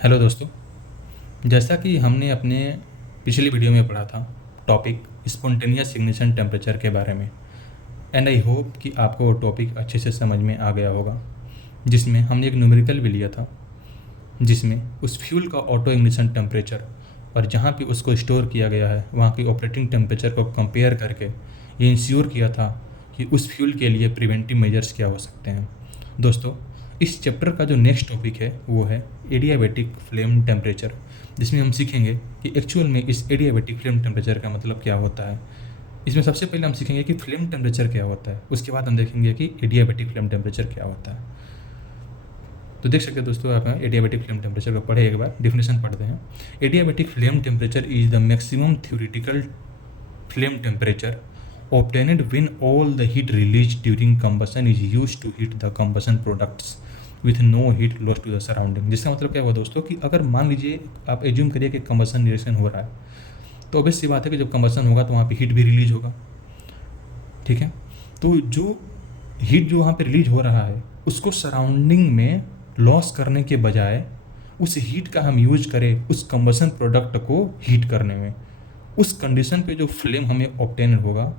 Hello दोस्तों। जैसा कि हमने अपने पिछले वीडियो में पढ़ा था टॉपिक स्पॉन्टेनियस इग्निशन टेम्परेचर के बारे में, एंड आई होप कि आपको वो टॉपिक अच्छे से समझ में आ गया होगा, जिसमें हमने एक न्यूमेरिकल भी लिया था जिसमें उस फ्यूल का ऑटो इग्निशन टेम्परेचर और जहाँ पे उसको स्टोर किया गया है वहाँ की ऑपरेटिंग टेम्परेचर को कंपेयर करके ये इंश्योर किया था कि उस फ्यूल के लिए प्रिवेंटिव मेजर्स क्या हो सकते हैं। दोस्तों, इस चैप्टर का जो नेक्स्ट टॉपिक है वो है एडियाबेटिक फ्लेम टेम्परेचर, जिसमें हम सीखेंगे कि एक्चुअल में इस एडियाबेटिक फ्लेम टेम्परेचर का मतलब क्या होता है। इसमें सबसे पहले हम सीखेंगे कि फ्लेम टेम्परेचर क्या होता है, उसके बाद हम देखेंगे कि एडियाबेटिक फ्लेम टेम्परेचर क्या होता है। तो देख सकते हैं दोस्तों, आप एडियाबेटिक फ्लेम टेम्परेचर को पढ़े, एक बार डिफिनेशन पढ़ते हैं। Adiabatic flame temperature is the maximum theoretical flame temperature obtained when all the heat released during combustion is used to heat the combustion products with no heat loss to the surrounding। जिसका मतलब क्या हुआ दोस्तों कि अगर मान लीजिए आप एज्यूम करिए कि कंबसन रिएक्शन हो रहा है, तो ऑब्वियस सी बात है कि जब कंबसन होगा तो वहाँ पे हीट भी रिलीज होगा। ठीक है, तो जो हीट जो वहाँ पे रिलीज हो रहा है उसको सराउंडिंग में लॉस करने के बजाय उस हीट का हम यूज करें उस कंबसन प्रोडक्ट को हीट करने में, उस कंडीशन पे जो फ्लेम हमें ऑब्टेन होगा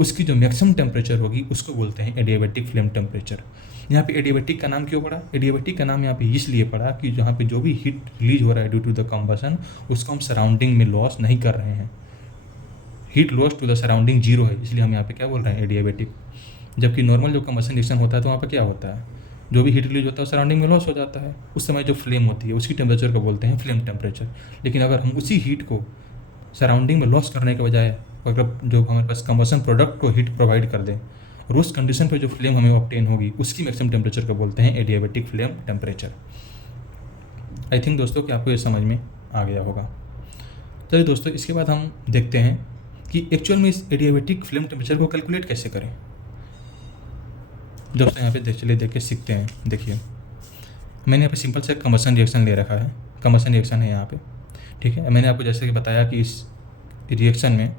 उसकी जो मैक्सिमम टेम्परेचर होगी उसको बोलते हैं एडियाबेटिक फ्लेम टेम्परेचर। यहाँ पे एडियाबेटिक का नाम क्यों पड़ा? एडियाबेटिक का नाम यहाँ पे इसलिए पड़ा कि जहाँ पे जो भी हीट रिलीज हो रहा है ड्यू टू द कंबसन उसको हम सराउंडिंग में लॉस नहीं कर रहे हैं। Heat loss to the surrounding zero है, इसलिए हम यहाँ पे क्या बोल रहे हैं एडियाबेटिक। जबकि नॉर्मल जो कंबसन रिएक्शन होता है तो वहाँ पर क्या होता है, जो भी हीट रिलीज होता है सराउंडिंग में लॉस हो जाता है, उस समय जो फ्लेम होती है उसकी टेम्परेचर को बोलते हैं फ्लेम टेम्परेचर। लेकिन अगर हम उसी हीट को सराउंडिंग में लॉस करने के बजाय अगर जो हमारे पास कंबसन प्रोडक्ट को हीट प्रोवाइड कर दें और उस कंडीशन पे जो फ्लेम हमें ऑब्टेन होगी उसकी मैक्सिमम टेम्परेचर को बोलते हैं adiabatic flame temperature. I think दोस्तों कि आपको ये समझ में आ गया होगा। चलिए दोस्तों, इसके बाद हम देखते हैं कि एक्चुअल में इस एडियाबेटिक फ्लेम टेम्परेचर को कैलकुलेट कैसे करें। दोस्तों यहाँ पे चलिए देख के सीखते हैं। देखिए, मैंने यहाँ पे सिंपल से कंबसन रिएक्शन ले रखा है, कंबसन रिएक्शन है यहाँ पे। ठीक है, मैंने आपको जैसे कि बताया कि इस रिएक्शन में,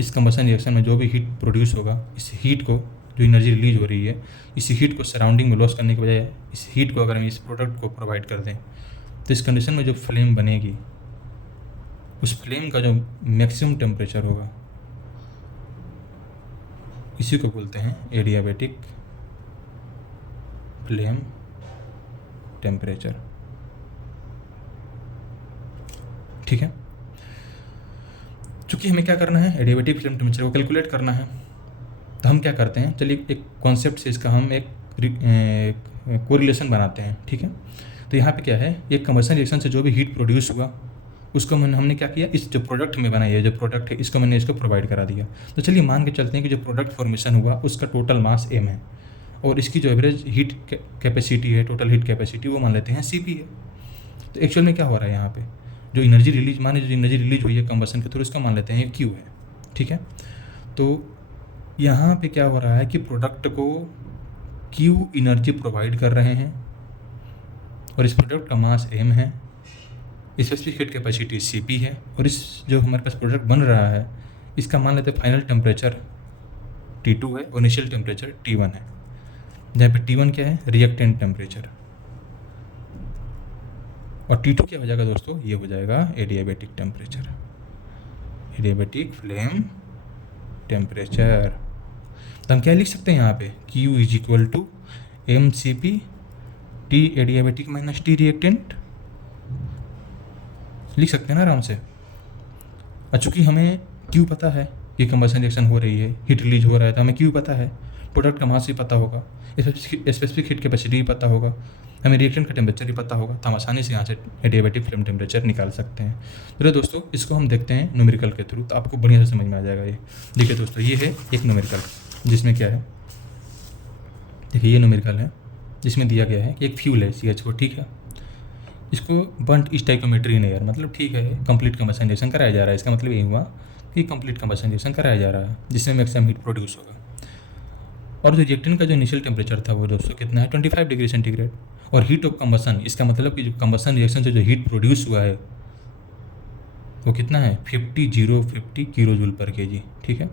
इस कंबसन रिएक्शन में जो भी हीट प्रोड्यूस होगा, इस हीट को जो एनर्जी रिलीज हो रही है, इस हीट को सराउंडिंग में लॉस करने के बजाय इस हीट को अगर हम इस प्रोडक्ट को प्रोवाइड कर दें तो इस कंडीशन में जो फ्लेम बनेगी उस फ्लेम का जो मैक्सिमम टेम्परेचर होगा इसी को बोलते हैं एडियाबेटिक फ्लेम टेम्परेचर। ठीक है, चूँकि हमें क्या करना है, एडियाबेटिक फ्लेम टेम्परेचर को कैलकुलेट करना है, तो हम क्या करते हैं, चलिए एक कॉन्सेप्ट से इसका हम एक कोरिलेशन बनाते हैं। ठीक है, तो यहाँ पे क्या है, एक कंबसन रिएक्शन से जो भी हीट प्रोड्यूस हुआ उसको हमने क्या किया, इस जो प्रोडक्ट में बनाई है, जो प्रोडक्ट है इसको मैंने इसको प्रोवाइड करा दिया। तो चलिए मान के चलते हैं कि जो प्रोडक्ट फॉर्मेशन हुआ उसका टोटल मास m है और इसकी जो एवरेज हीट कैपेसिटी है, टोटल हीट कैपेसिटी, वो मान लेते हैं Cp है। तो एक्चुअल में क्या हो रहा है यहाँ पे, जो एनर्जी रिलीज, माने जो एनर्जी रिलीज हुई है कंबसन के थ्रू, इसका मान लेते हैं Q है। ठीक है, तो यहाँ पे क्या हो रहा है कि प्रोडक्ट को Q एनर्जी प्रोवाइड कर रहे हैं और इस प्रोडक्ट का मास m है, स्पेसिफिक हीट कैपेसिटी Cp है, और इस जो हमारे पास प्रोडक्ट बन रहा है इसका मान लेते हैं फाइनल टेम्परेचर T2 है और इनिशियल टेम्परेचर T1 है, जहाँ पे T1 क्या है, रिएक्टेंट टेम्परेचर, और T2 क्या हो जाएगा दोस्तों, ये हो जाएगा adiabatic temperature, adiabatic flame temperature. तो हम क्या लिख सकते हैं यहाँ पे, Q is equal to mCp T adiabatic minus T reactant, लिख सकते हैं ना आराम से। और चूँकि हमें Q पता है कि कंबसन रिएक्शन हो रही है, हीट रिलीज हो रहा है, तो हमें Q पता है, प्रोडक्ट का मास भी पता होगा, स्पेसिफिक हीट कैपेसिटी भी पता होगा, हमें रिएक्टेंट का टेम्परेचर भी पता होगा, तो हम आसानी से यहाँ से एडियाबेटिक फ्लेम टेम्परेचर निकाल सकते हैं। तो दोस्तों, इसको हम देखते हैं न्यूमेरिकल के थ्रू, तो आपको बढ़िया से समझ में आ जाएगा ये। देखिए दोस्तों, ये है एक न्यूमेरिकल जिसमें क्या है, देखिए ये न्यूमेरिकल है जिसमें दिया गया है कि एक फ्यूल है CH4। ठीक है, इसको बर्न्ट स्टोइकोमेट्री इन एयर, मतलब ठीक है कंप्लीट कंबसन रिएक्शन कराया जा रहा है। इसका मतलब ये हुआ कि कंप्लीट कंबसन रिएक्शन कराया जा रहा है जिसमें मैक्सिमम हीट प्रोड्यूस होगा। और जो रिएक्टेंट का जो इनिशियल टेम्परेचर था वो दोस्तों कितना है, 25 डिग्री सेंटीग्रेड, और हीट ऑफ कंबसन, इसका मतलब कि जो कंबसन रिएक्शन से जो हीट प्रोड्यूस हुआ है वो कितना है, 50 किलो जूल पर kg। ठीक है,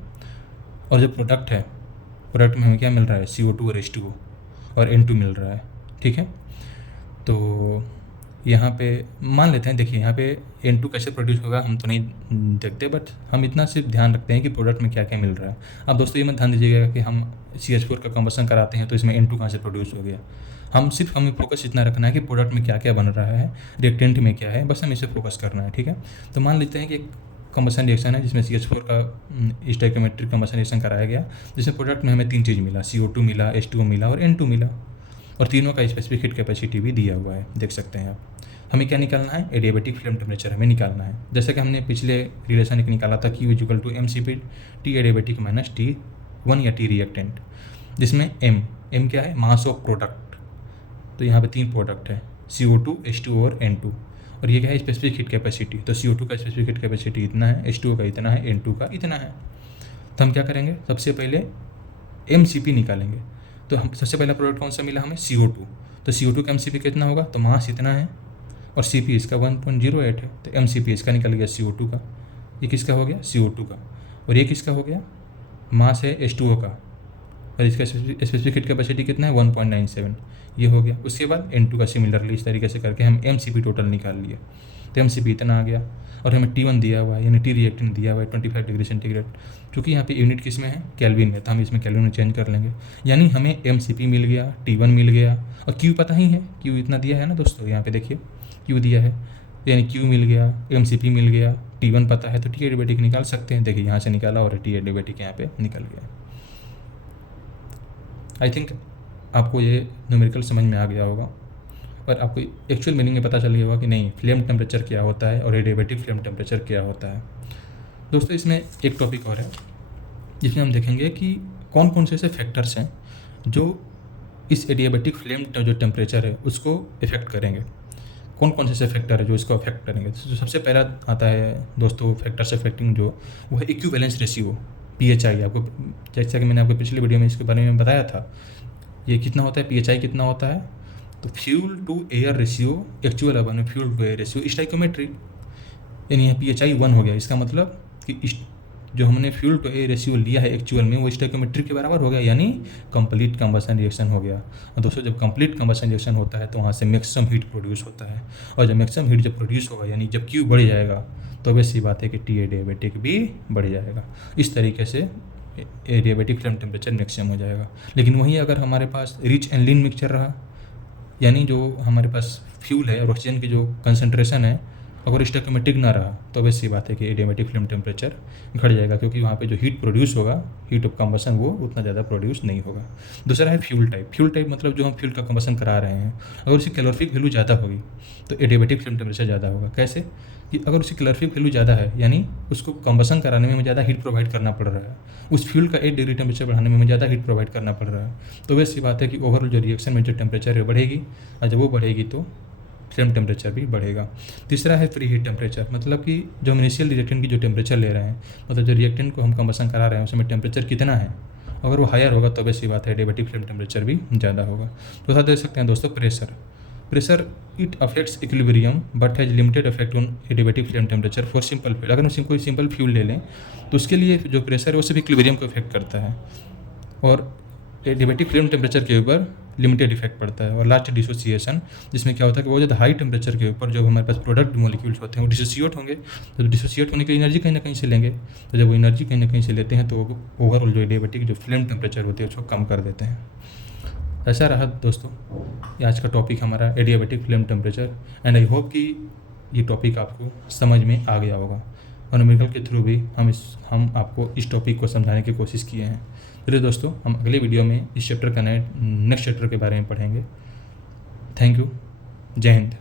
और जो प्रोडक्ट है, प्रोडक्ट में हमें क्या मिल रहा है, CO2 और H2O और N2 मिल रहा है। ठीक है, तो यहाँ पे मान लेते हैं, देखिए यहाँ पे N2 कैसे प्रोड्यूस होगा हम तो नहीं देखते, बट हम इतना सिर्फ ध्यान रखते हैं कि प्रोडक्ट में क्या क्या मिल रहा है। अब दोस्तों ये मत ध्यान दीजिएगा कि हम CH4 का कंबसन कराते हैं तो इसमें N2 कहाँ से प्रोड्यूस हो गया। हमें फोकस इतना रखना है कि प्रोडक्ट में क्या क्या बन रहा है, रिएक्टेंट में क्या है, बस हमें इसे फोकस करना है, ठीक है। तो मान लेते हैं कि एक कंबसन रिएक्शन है जिसमें CH4 का स्टोइकियोमेट्रिक कंबसन रिएक्शन कराया गया, जिसमें प्रोडक्ट में हमें 3 चीज़ मिला, CO2 मिला, H2O मिला और N2 मिला, और तीनों का स्पेसिफिक हीट कैपेसिटी भी दिया हुआ है, देख सकते हैं आप। हमें क्या निकालना है, एडियाबेटिक फ्लेम टेम्परेचर हमें निकालना है। जैसे कि हमने पिछले रिलेशन एक निकाला था Q equal to MCP T adiabatic minus T1 या T रिएक्टेंट, जिसमें M क्या है, मास ऑफ प्रोडक्ट। तो यहाँ पे 3 प्रोडक्ट है, CO2, H2O और N2, और ये क्या है, स्पेसिफिक हीट कैपेसिटी। तो CO2 का स्पेसिफिक हीट कैपेसिटी इतना है, H2O का इतना है, N2 का इतना है। तो हम क्या करेंगे, सबसे पहले MCP निकालेंगे। तो हम सबसे पहला प्रोडक्ट कौन सा मिला हमें, CO2। तो CO2 का MCP कितना होगा, तो मास इतना है और CP इसका 1.08 है, तो MCP इसका निकल गया CO2 का। ये किसका हो गया, CO2 का। और ये किसका हो गया, मास है H2O का, और इसका स्पेसिफिक हीट कैपेसिटी कितना है, 1.97, ये हो गया। उसके बाद N2 का सिमिलरली इस तरीके से करके हम MCP टोटल निकाल लिए। तो MCP इतना आ गया, और हमें T1 दिया हुआ है, यानी T रिएक्टेंट दिया हुआ है 25 डिग्री सेंटीग्रेड। क्योंकि यहाँ पे यूनिट किस में है, केल्विन में, तो हम इसमें केल्विन में चेंज कर लेंगे। यानी हमें MCP मिल गया, T1 मिल गया, और Q पता ही है, Q इतना दिया है ना दोस्तों, यहाँ पे देखिए Q दिया है, यानी Q मिल गया, MCP मिल गया, T1 पता है, तो T एडियाबेटिक निकाल सकते हैं। देखिए यहाँ से निकाला और T एडियाबेटिक यहाँ पे निकल गया। आई थिंक आपको ये न्यूमेरिकल समझ में आ गया होगा, और आपको एक्चुअल मीनिंग में पता चल गया होगा कि नहीं फ्लेम टेम्परेचर क्या होता है और एडियाबेटिक फ्लेम टेम्परेचर क्या होता है। दोस्तों इसमें एक टॉपिक और है जिसमें हम देखेंगे कि कौन कौन से ऐसे फैक्टर्स हैं जो इस एडियाबेटिक फ्लेम जो टेम्परेचर है उसको इफेक्ट करेंगे। कौन कौन से ऐसे फैक्टर है जो इसको अफेक्ट करेंगे। तो सबसे पहला आता है दोस्तों फैक्टर्स अफेक्टिंग जो वो है इक्विवेलेंस रेशियो, PHI। आपको जैसा कि मैंने आपको पिछले वीडियो में इसके बारे में बताया था, ये कितना होता है, PHI कितना होता है, तो fuel to air ratio actual अपन में fuel to air ratio stoichiometric, यानी यहाँ PHI 1 हो गया। इसका मतलब कि जो हमने फ्यूल टू एयर रेशियो लिया है एक्चुअल में वो स्टोइकियोमेट्रिक के बराबर हो गया, यानी कंप्लीट कंबशन रिएक्शन हो गया। और दोस्तों जब कंप्लीट कंबशन रिएक्शन होता है तो वहाँ से मैक्सिमम हीट प्रोड्यूस होता है, और जब मैक्सिमम हीट जब प्रोड्यूस होगा यानी जब Q बढ़ जाएगा तो वैसी बात है कि T एडियाबेटिक भी बढ़ जाएगा। इस तरीके से एडियाबेटिक फ्लेम टेम्परेचर मैक्सिमम हो जाएगा। लेकिन वहीं अगर हमारे पास रिच एंड लीन मिक्सचर रहा, यानी जो हमारे पास फ्यूल है और ऑक्सीजन की जो कंसंट्रेशन है अगर स्टोइकियोमेट्रिक ना रहा तो वैसी बात है कि एडियाबेटिक फ्लेम टेम्परेचर घट जाएगा, क्योंकि वहाँ पे जो हीट प्रोड्यूस होगा, हीट ऑफ कंबसन, वो उतना ज़्यादा प्रोड्यूस नहीं होगा। दूसरा है फ्यूल टाइप। फ्यूल टाइप मतलब जो हम फ्यूल का कंबसन करा रहे हैं अगर उसकी कैलोरीफिक वैल्यू ज़्यादा होगी तो एडियाबेटिक फ्लेम टेम्परेचर ज़्यादा होगा। कैसे कि अगर उसकी कैलोरीफिक वैल्यू ज़्यादा है यानी उसको कंबसन कराने में हमें ज़्यादा हीट प्रोवाइड करना पड़ रहा है, उस फ्यूल का 8 डिग्री टेम्परेचर बढ़ाने में हमें ज़्यादा हीट प्रोवाइड करना पड़ रहा है, तो वैसी बात है कि ओवरऑल जो रिएक्शन में जो टेम्परेचर है बढ़ेगी, और जब वो बढ़ेगी तो फ्लेम टेम्परेचर भी बढ़ेगा। तीसरा है फ्री हीट टेम्परेचर, मतलब कि जो हम इनिशियल रिएक्टेंट की जो टेम्परेचर ले रहे हैं, मतलब जो रिएक्टेंट को हम कंबसन करा रहे हैं उसमें टेम्परेचर कितना है, अगर वो हायर होगा तो वैसी बात है एडियाबेटिक फ्लेम टेम्परेचर भी ज़्यादा होगा। तो साथ देख सकते हैं दोस्तों pressure it affects equilibrium but has limited effect on adiabatic flame temperature for simple fuel. अगर हम कोई सिंपल फ्यूल ले लें तो उसके लिए जो प्रेशर है वो सिर्फ इक्विलिब्रियम को इफेक्ट करता है, और एडियाबेटिक फ्लेम टेम्परेचर के ऊपर लिमिटेड इफेक्ट पड़ता है। और लास्ट डिसोसिएशन, जिसमें क्या होता है कि बहुत ज़्यादा हाई टेम्परेचर के ऊपर जो हमारे पास प्रोडक्ट मॉलिक्यूल्स होते हैं वो डिसोसिएट होंगे, तो डिसोसिएट होने की एनर्जी कहीं ना कहीं से लेंगे, तो जब वो एनर्जी कहीं ना कहीं से लेते हैं तो ओवरऑल जो एडियाबेटिक जो फ्लेम टेम्परेचर होती है उसको कम कर देते हैं। ऐसा रहा दोस्तों ये आज का टॉपिक हमारा adiabatic flame temperature, and I hope कि ये टॉपिक आपको समझ में आ गया होगा, और न्यूमेरिकल के थ्रू भी हम आपको इस टॉपिक को समझाने की कोशिश किए हैं। चलिए दोस्तों हम अगले वीडियो में इस चैप्टर का नेक्स्ट चैप्टर के बारे में पढ़ेंगे। थैंक यू, जय हिंद।